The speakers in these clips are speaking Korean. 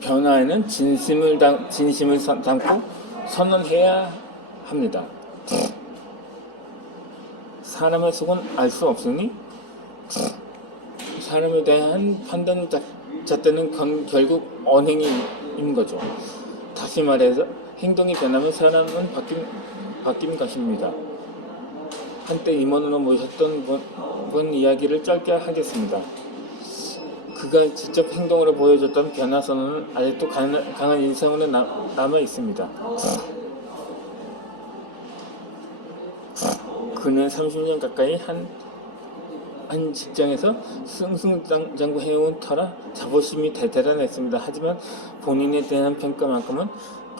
변화에는 진심을 담고 선언해야 합니다. 사람의 속은 알 수 없으니 사람에 대한 판단 잣대는 결국 언행인 거죠. 다시 말해서 행동이 변하면 사람은 바뀐 것입니다. 한때 임원으로 모셨던 분 이야기를 짧게 하겠습니다. 그가 직접 행동으로 보여줬던 변화 선언은 아직도 강한 인상으로 남아 있습니다. 그는 30년 가까이 한 직장에서 승승장구 해온 터라 자부심이 대단했습니다. 하지만 본인에 대한 평가만큼은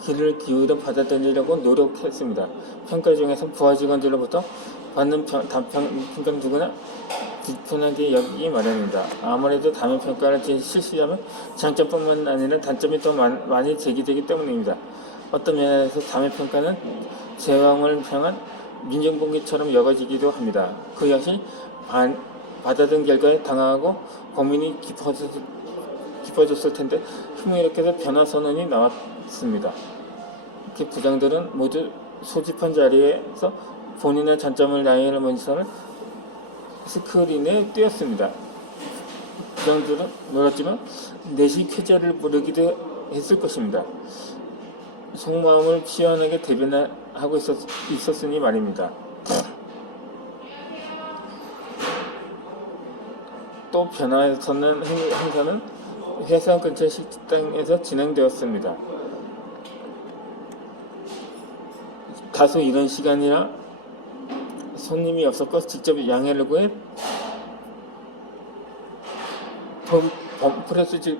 귀를 기울여 받아들이려고 노력했습니다. 평가 중에서 부하 직원들로부터 받는 평가는 누구나 불편하게 여기기 마련입니다. 아무래도 다른 평가를 실시하면 장점뿐만 아니라 단점이 더 많이 제기되기 때문입니다. 어떤 면에서 다른 평가는 제왕을 향한 민정봉기처럼 여겨지기도 합니다. 그 역시 받아든 결과에 당황하고 고민이 깊어졌을 텐데 흥미롭게도 변화 선언이 나왔습니다. 이렇게 부장들은 모두 소집한 자리에서 본인의 장점을 나열하는 문서를 스크린에 띄웠습니다. 부장들은 놀랐지만 내시 쾌재를 부르기도 했을 것입니다. 속마음을 시원하게 대변하고 있었으니 말입니다. 또 변화선언 행사는 회사 근처 식당에서 진행되었습니다. 다소 이런 시간이라 손님이 없었고 직접 양해를 구해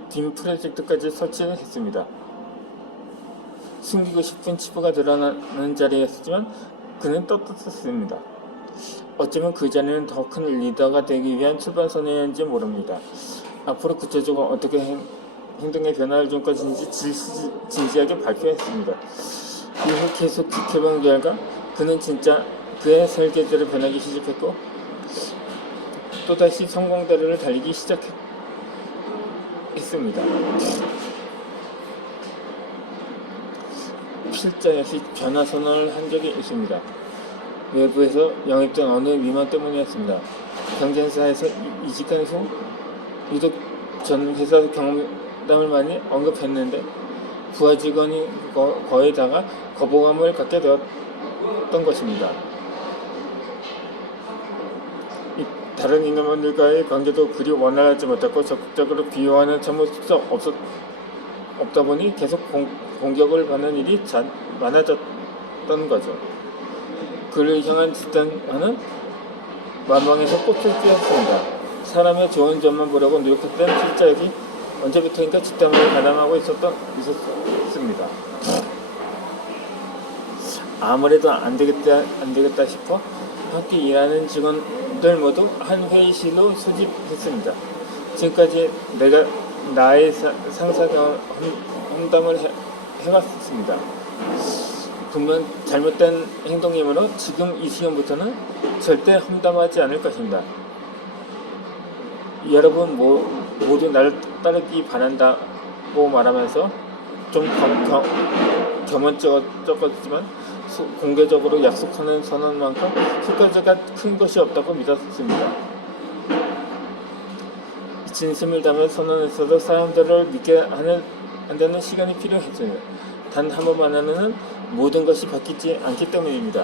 빔 프로젝트까지 설치했습니다. 숨기고 싶은 치부가 드러나는 자리였지만 그는 떳떳했습니다. 어쩌면 그 자리는 더 큰 리더가 되기 위한 출발선이었는지 모릅니다. 앞으로 구체적으로 어떻게 행동의 변화를 줄 것인지 진지하게 발표했습니다. 이후 계속 지켜본 결과 그는 진짜 그의 설계대로 변하기 시작했고 또다시 성공대로를 달리기 시작했습니다. 필자였이 변화 선언을 한 적이 있습니다. 외부에서 영입된 어느 위원 때문이었습니다. 경쟁사에서 이직한 후 유독 전 회사 경험담을 많이 언급했는데 부하 직원이 거의 다가 거부감을 갖게 되었던 것입니다. 다른 인원들과의 관계도 그리 원활하지 못했고 적극적으로 비호하는 참모습도 없다 보니 계속 공격을 받는 일이 많아졌던 거죠. 그를 향한 집단화는 만방에서 꽃을 피웠습니다. 사람의 좋은 점만 보려고 노력했던 필자역이 언제부터인가 집단을 가담하고 있었습니다. 아무래도 안 되겠다 싶어 함께 일하는 직원들 모두 한 회의실로 소집했습니다. 지금까지 내가 나의 상사가 험담을 해왔습니다. 분명 잘못된 행동이므로 지금 이 시간부터는 절대 험담하지 않을 것입니다. 여러분 모두 나를 따르기 바란다고 말하면서 좀 겸언쩍었지만 공개적으로 약속하는 선언만큼 효과가 큰 것이 없다고 믿었습니다. 진심을 담아 선언했어도 사람들을 믿게 한다는 시간이 필요했습니다. 단 한 번만으로는 모든 것이 바뀌지 않기 때문입니다.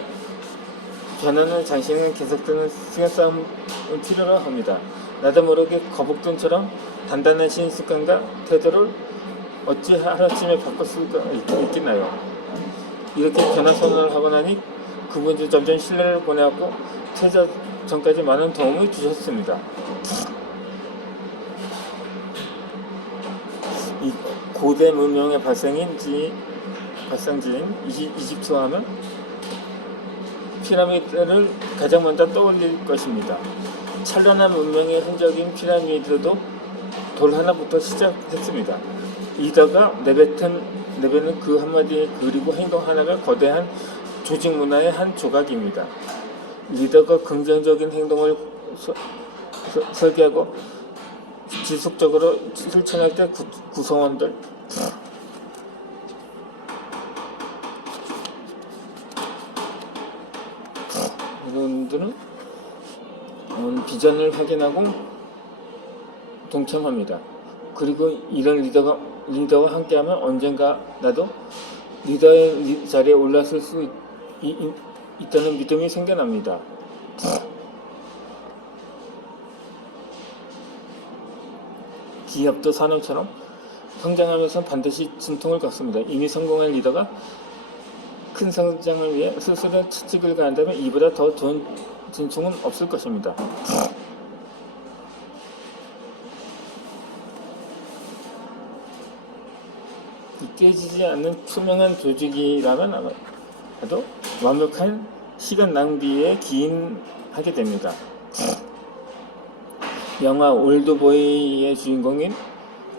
변화는 장시간 계속되는 시간 싸움을 필요로 합니다. 나도 모르게 거북등처럼 단단하신 습관과 태도를 어찌 하루아침에 바꿀 수가 있겠나요? 이렇게 변화 선언을 하고 나니 그분도 점점 신뢰를 보내왔고 퇴사 전까지 많은 도움을 주셨습니다. 이 고대 문명의 발상지인 이집트 하면 피라미드를 가장 먼저 떠올릴 것입니다. 찬란한 문명의 흔적인 피라미드도 돌 하나부터 시작했습니다. 리더가 내뱉는 그 한마디 그리고 행동 하나가 거대한 조직 문화의 한 조각입니다. 리더가 긍정적인 행동을 설계하고 지속적으로 실천할 때 구성원들 여러분들은 비전을 확인하고 동참합니다. 그리고 이런 리더와 함께하면 언젠가 나도 리더의 자리에 올랐을 수 있다는 믿음이 생겨납니다. 기업도 사람처럼 성장하면서 반드시 진통을 겪습니다. 이미 성공한 리더가 큰 성장을 위해 스스로 채찍을 가한다면 이보다 더 좋은 진통은 없을 것입니다. 깨지지 않는 투명한 조직이라면 아마도 완벽한 시간 낭비에 기인하게 됩니다. 영화 올드보이의 주인공인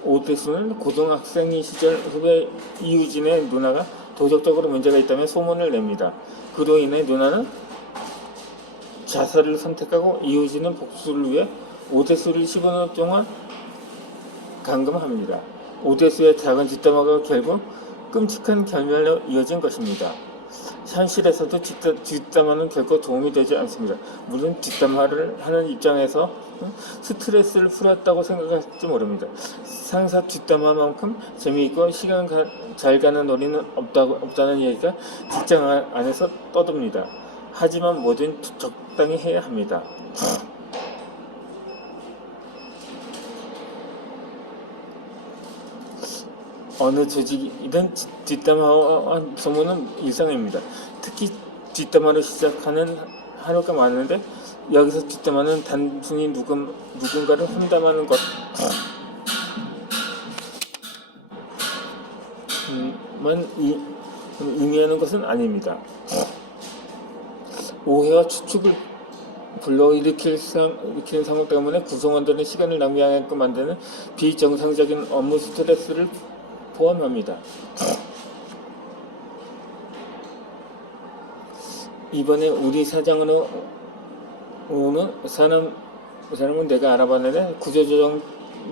오데스는 고등학생 시절 후배 이유진의 누나가 도덕적으로 문제가 있다며 소문을 냅니다. 그로 인해 누나는 자살을 선택하고 이유진은 복수를 위해 오데스를 15년 동안 감금합니다. 오데스의 작은 뒷담화가 결국 끔찍한 결말로 이어진 것입니다. 현실에서도 뒷담화는 결코 도움이 되지 않습니다. 물론 뒷담화를 하는 입장에서 스트레스를 풀었다고 생각할지 모릅니다. 상사 뒷담화만큼 재미있고 시간 잘 가는 놀이는 없다는 얘기가 직장 안에서 떠듭니다. 하지만 뭐든 적당히 해야 합니다. 어느 조직이든 뒷담화와 소문은 일상입니다. 특히 뒷담화로 시작하는 하루가 많은데 여기서 뒷담화는 단순히 누군가를 험담하는 것만 의미하는 것은 아닙니다. 오해와 추측을 불러일으키는 상황 때문에 구성원들은 시간을 낭비하게끔 만드는 비정상적인 업무 스트레스를 포함합니다. 이번에 우리 사장으로 오는 사람은 내가 알아봤는데 구조조정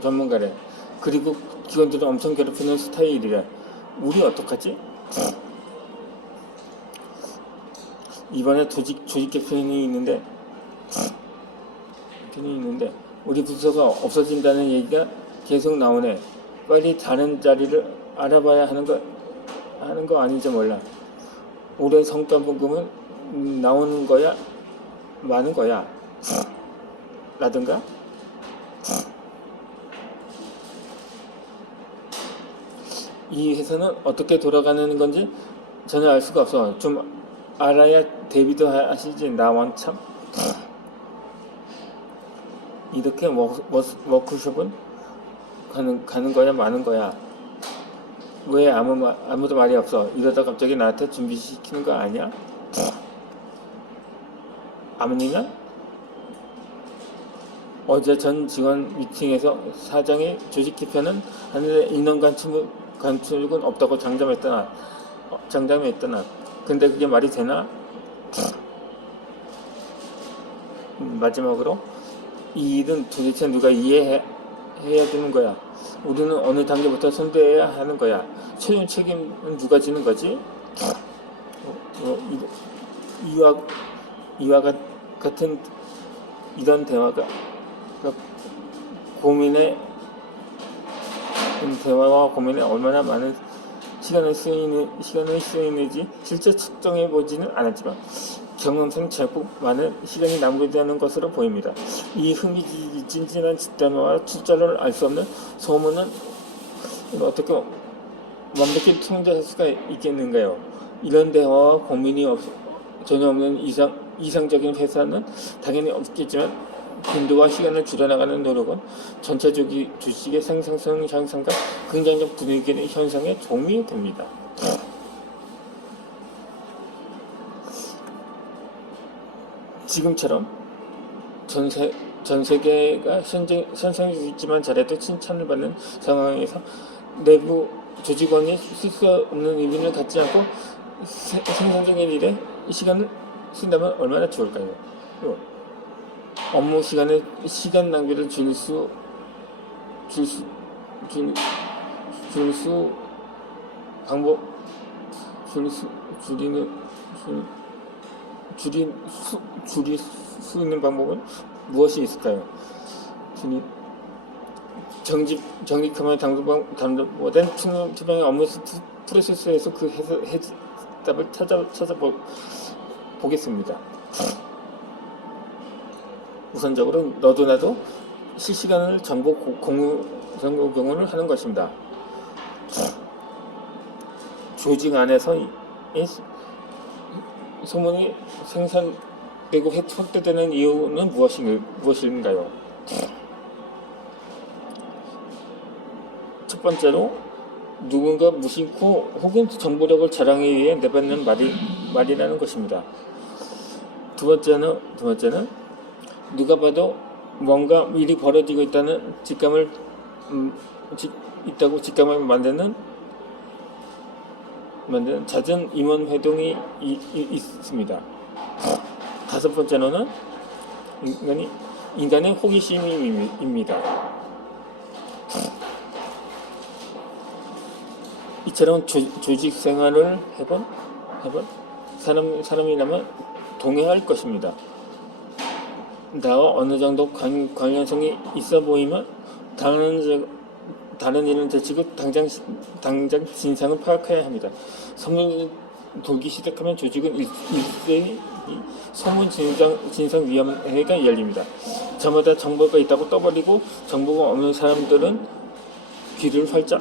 전문가래. 그리고 직원들을 엄청 괴롭히는 스타일이래. 우리 어떡하지? 이번에 조직 개편이 있는데 우리 부서가 없어진다는 얘기가 계속 나오네. 빨리 다른 자리를 알아봐야 하는 거 아닌지 몰라. 올해 성과보금은 나오는 거야? 많은 거야? 라든가? 이 회사는 어떻게 돌아가는 건지 전혀 알 수가 없어. 좀 알아야 대비도 하시지. 나 원참. 이렇게 워크숍은 가는 거야, 마는 거야. 왜 아무도 말이 없어? 이러다 갑자기 나한테 준비시키는 거 아니야? 아니면 어제 전 직원 미팅에서 사장이 조직 개편은 하는데 인원 간축은 없다고 장담했더나. 근데 그게 말이 되나? 마지막으로 이 일은 도대체 누가 이해해야 되는 거야? 우리는 어느 단계부터 선대해야 하는 거야? 최종 책임은 누가 지는 거지? 이와 같은 이런 대화가 대화와 고민에 얼마나 많은 시간을 쓰이는지 실제 측정해 보지는 않았지만 경험상 결국 많은 시간이 낭비되는 것으로 보입니다. 이 흥미진진한 뒷담화와 숫자를 알 수 없는 소문은 어떻게 완벽히 통제할 수가 있겠는가요? 이런 대화와 고민이 전혀 없는 이상적인 회사는 당연히 없겠지만 빈도와 시간을 줄여나가는 노력은 전체 주식의 생산성 향상과 긍정적 분위기의 현상에 도움이 됩니다. 지금처럼 전 세계가 선생님이지만 잘해도 칭찬을 받는 상황에서 내부 조직원이 쓸 수 없는 의미를 갖지 않고 생산적인 일에 시간을 쓴다면 얼마나 좋을까요? 업무 시간 낭비를 줄일 수 줄수 방법 줄일 수 있는 방법은 무엇이 있을까요? 정직하면 당도된 투명의 업무 프로세스에서 그 해답을 찾아보겠습니다. 우선적으로 너도 나도 실시간으로 정보 공유를 하는 것입니다. 조직 안에서 이 소문이 생산되고 확대되는 이유는 무엇인가요? 첫 번째로 누군가 무심코 혹은 정보력을 자랑하기 위해 내뱉는 말이라는 것입니다. 두 번째는 누가 봐도 뭔가 일이 벌어지고 있다는 직감을 만드는 잦은 임원 회동이 있습니다. 다섯 번째로는 인간의 호기심입니다. 이처럼 조직 생활을 해본 사람이라면 동의할 것입니다. 나와 어느 정도 관련성이 있어 보이면 다른 일은 제치고 당장 진상을 파악해야 합니다. 소문이 돌기 시작하면 조직은 일제히 소문 진상 위원회가 열립니다. 저마다 정보가 있다고 떠벌리고 정보가 없는 사람들은 귀를 활짝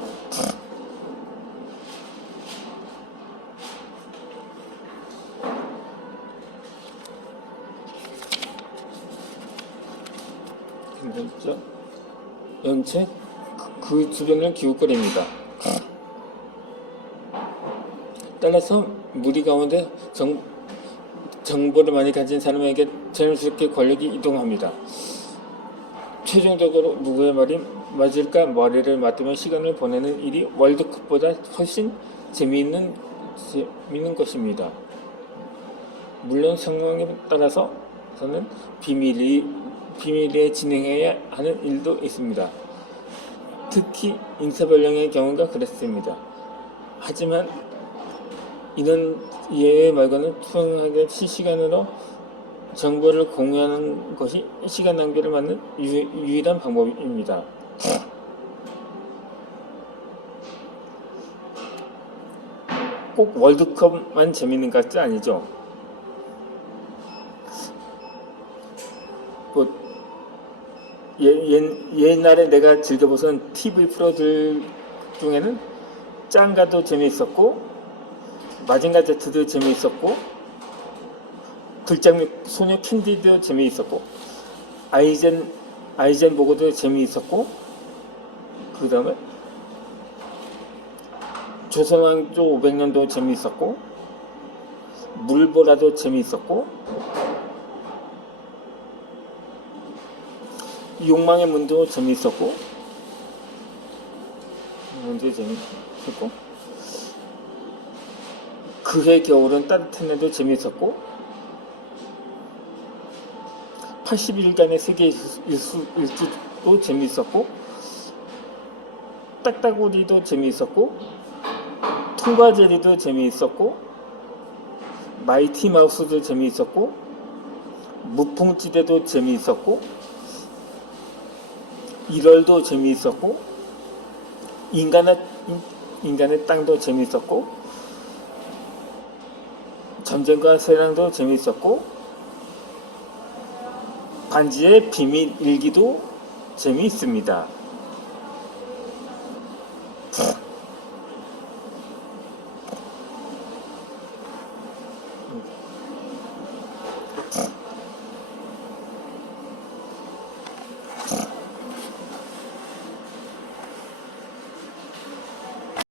연체 그 주변을 기웃거립니다. 따라서 무리 가운데 정보를 많이 가진 사람에게 자연스럽게 권력이 이동합니다. 최종적으로 누구의 말이 맞을까 머리를 맞대며 시간을 보내는 일이 월드컵보다 훨씬 재미있는 것입니다. 물론 상황에 따라서는 비밀리에 진행해야 하는 일도 있습니다. 특히 인사변경의 경우가 그렇습니다. 하지만 이런 예외 말고는 투명하게 실시간으로 정보를 공유하는 것이 시간 낭비를 막는 유일한 방법입니다. 꼭 월드컵만 재밌는 것 같지 아니죠? 옛날에 내가 즐겨보던 TV 프로들 중에는 짱가도 재미있었고 마징가 제트도 재미있었고 불장미 소녀 캔디도 재미있었고 아이젠보고도 재미있었고 그 다음에 조선왕조 500년도 재미있었고 물보라도 재미있었고 욕망의 문도 재미있었고 그해 겨울은 따뜻한 해도 재미있었고 80일간의 세계 일주도 재미있었고 딱따구리도 재미있었고 통과제리도 재미있었고 마이티 마우스도 재미있었고 무풍지대도 재미있었고 1월도 재미있었고 인간의 땅도 재미있었고 전쟁과 세랑도 재미있었고 반지의 비밀 일기도 재미있습니다.